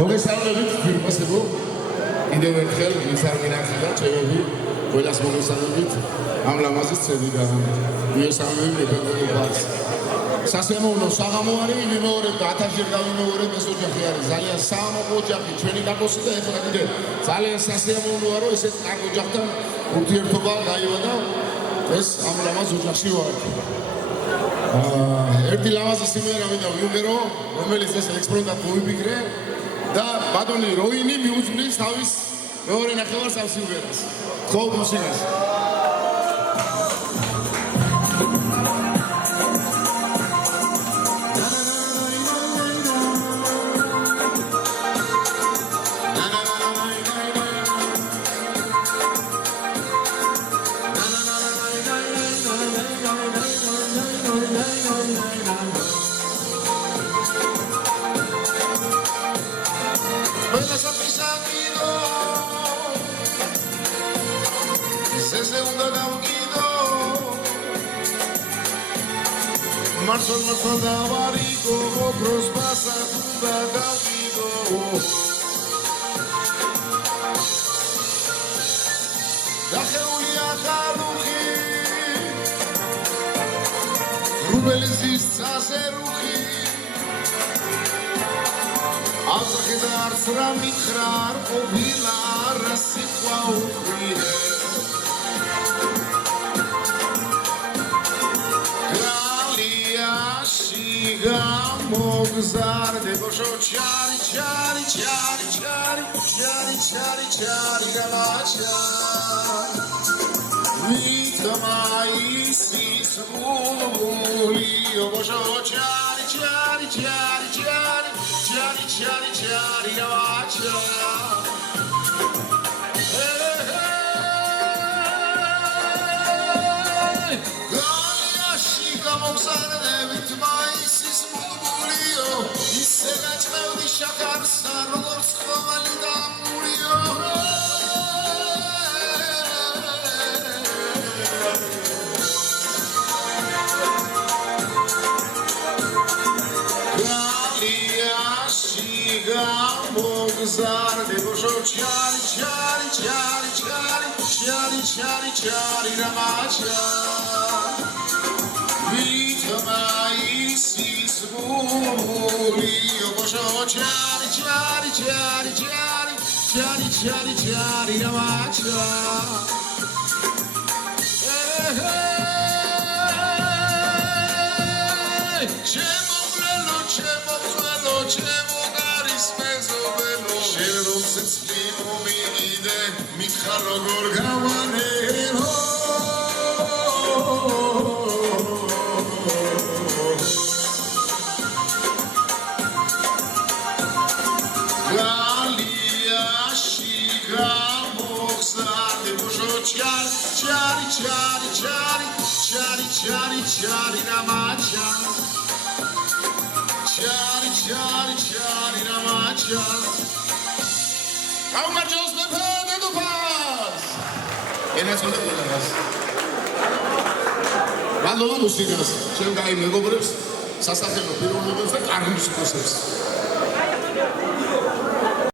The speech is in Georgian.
მოგესალმებით ფირმასებო კიდევ ერთხელ ის არ მინახება ჩემები ყველას მოგესალმებით ამ ლამაზის ცედიდან მიესალმებით მეფეობას სასიამოვნო საღამო არის ვიმეორებ და 1000 ჯერ გავიმეორებ ეს ოჯახი არის ძალიან საამაყო ოჯახი ჩვენი დაკოსი და ეხლა კიდე ძალიან სასიამოვნოა რომ ესეთ კარგ ოჯახთან ურთიერთობა გაივადა ეს ამ ლამაზ ოჯახში ვარ ერთი ლამაზი სიმღერა მინდა ვიმღერო რომელიც ეს ექსპრომტად მოვიფიქრე და ბატონი როინი მიუძღვნის თავის მეორე ნახევარს ამ სიმღერას ხო მუსიკას Marcel Davarico, otros pasan da Gaudido. La Julia Jaruji, Rubelis Saseruji, Azakidar Sramikrar, Ovilar, Rasikwa Ukhire. Mogzarde bosho chari chari chari chari chari chari chari galacha Mitamai sis muli bosho chari chari chari chari chari chari chari galacha Galia shika mogzarde mitamai sis Isega chmevdi shakarsa როგორც ხვამალი დამურიო Galიაში გამოგზარდე ბოშო ჩარი ჩარი ჩარი ჩარი ჩარი ჩარი ჩარი რამაჩა Vitamaisi smuri Obosho chari chari chari chari Chari chari chari ramacha Chemo blelo, chemo blelo, chemo garis mezo belo Shelo setsvino mi ide Mikhalo gorgavane Chari chari chari chari chari chari ramacha Chari chari chari ramacha How much else we pay the pass? Enes what the pass? Valo musikas, chem gai megobreps, sasakelo piromebes da kargi musikas.